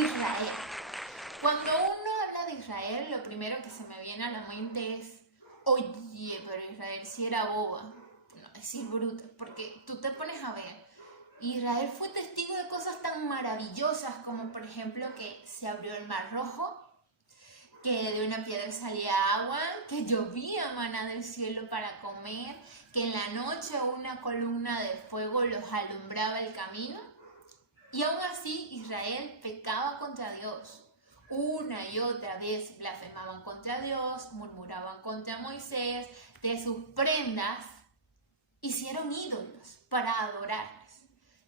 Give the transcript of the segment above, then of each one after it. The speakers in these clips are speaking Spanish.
Israel. Cuando uno habla de Israel, lo primero que se me viene a la mente es, oye, pero Israel sí era boba, no decir bruta, porque tú te pones a ver, Israel fue testigo de cosas tan maravillosas como por ejemplo que se abrió el Mar Rojo, que de una piedra salía agua, que llovía maná del cielo para comer, que en la noche una columna de fuego los alumbraba el camino. Y aún así Israel pecaba contra Dios. Una y otra vez blasfemaban contra Dios, murmuraban contra Moisés, de sus prendas hicieron ídolos para adorarles.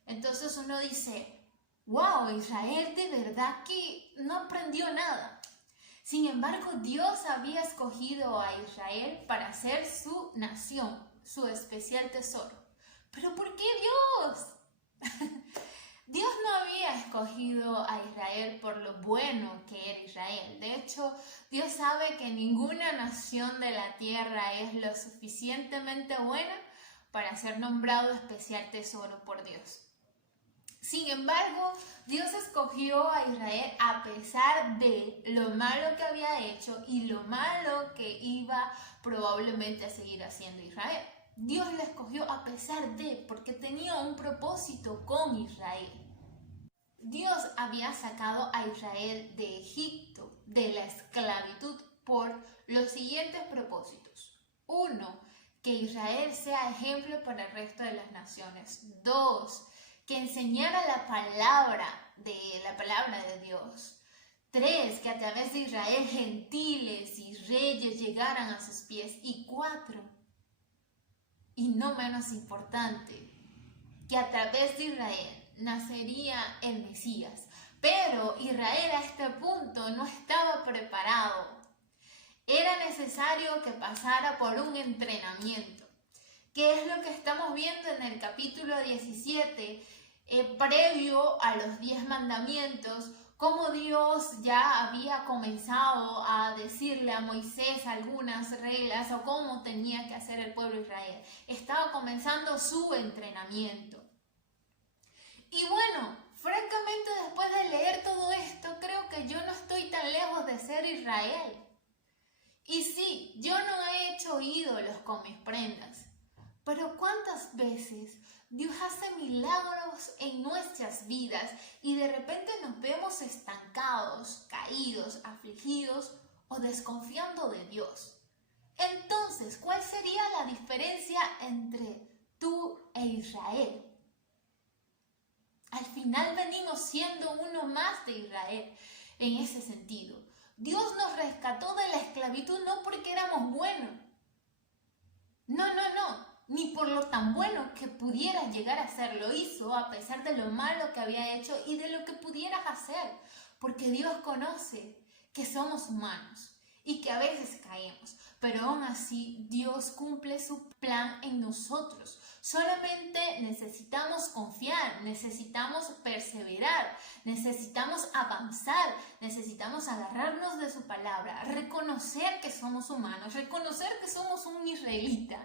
Entonces uno dice, wow, Israel de verdad que no aprendió nada. Sin embargo, Dios había escogido a Israel para ser su nación, su especial tesoro. ¿Pero por qué Dios? Dios no había escogido a Israel por lo bueno que era Israel. De hecho, Dios sabe que ninguna nación de la tierra es lo suficientemente buena para ser nombrado especial tesoro por Dios. Sin embargo, Dios escogió a Israel a pesar de lo malo que había hecho y lo malo que iba probablemente a seguir haciendo Israel. Dios lo escogió a pesar de, porque tenía un propósito con Israel. Dios había sacado a Israel de Egipto, de la esclavitud, por los siguientes propósitos. 1. Que Israel sea ejemplo para el resto de las naciones. 2. Que enseñara la palabra de Dios. 3. Que a través de Israel gentiles y reyes llegaran a sus pies. Y 4. Y no menos importante, que a través de Israel nacería el Mesías. Pero Israel a este punto no estaba preparado. Era necesario que pasara por un entrenamiento. ¿Qué es lo que estamos viendo en el capítulo 17? Previo a los 10 mandamientos, cómo Dios ya había comenzado a decirle a Moisés algunas reglas o cómo tenía que hacer el pueblo de Israel. Estaba comenzando su entrenamiento. Y bueno, francamente después de leer todo esto, creo que yo no estoy tan lejos de ser Israel. Y sí, yo no he hecho ídolos con mis prendas, pero ¿cuántas veces Dios hace milagros en nuestras vidas y de repente nos vemos estancados, caídos, afligidos o desconfiando de Dios? Entonces, ¿cuál sería la diferencia entre tú e Israel? Al final venimos siendo uno más de Israel en ese sentido. Dios nos rescató de la esclavitud no porque éramos buenos. No. Ni por lo tan bueno que pudieras llegar a ser. Lo hizo a pesar de lo malo que había hecho y de lo que pudieras hacer. Porque Dios conoce que somos humanos y que a veces caemos. Pero aún así Dios cumple su plan en nosotros. Solamente necesitamos confiar, necesitamos perseverar, necesitamos avanzar, necesitamos agarrarnos de su palabra, reconocer que somos humanos, reconocer que somos un israelita,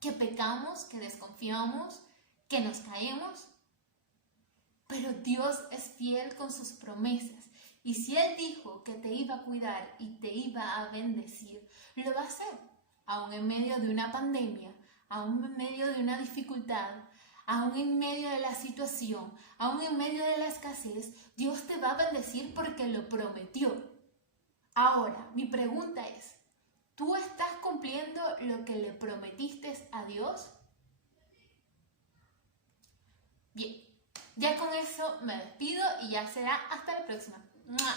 que pecamos, que desconfiamos, que nos caemos. Pero Dios es fiel con sus promesas. Y si Él dijo que te iba a cuidar y te iba a bendecir, lo va a hacer, aún en medio de una pandemia, aún en medio de una dificultad, aún en medio de la situación, aún en medio de la escasez, Dios te va a bendecir porque lo prometió. Ahora, mi pregunta es, ¿tú estás cumpliendo lo que le prometiste a Dios? Bien, ya con eso me despido y ya será hasta la próxima. ¡Mua!